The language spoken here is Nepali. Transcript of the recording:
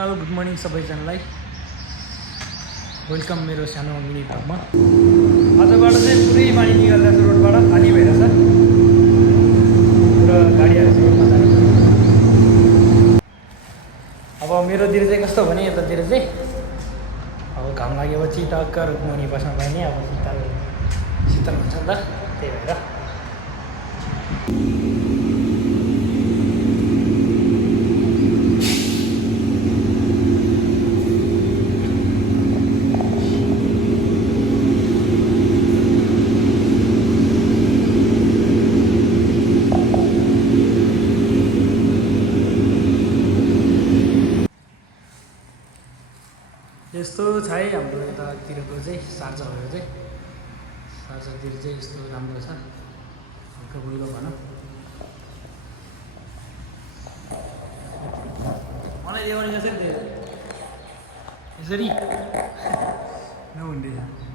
हेलो गुड मर्निङ सबैजनालाई वेलकम मेरो सानो मिनी भ्लगमा। आजबाट चाहिँ पुरै पानी निकाल्दैछ रोडबाट, पानी भइरहेछ र गाडीहरू चाहिँ रोडमा जान्छ। अब मेरोतिर चाहिँ कस्तो भने यतातिर चाहिँ अब घाम लागेपछि टक्क रुखमुनि बस्न पाइने, अब शीतल हुन्छ नि त, त्यही भएर यस्तो छ है हाम्रो यतातिरको चाहिँ चार्जरहरू चाहिँ। चार्जरतिर चाहिँ यस्तो राम्रो छ, हल्का बुल्को भनौँ। मलाई देखाउने कसरी दियो यसरी नहुँदैछ।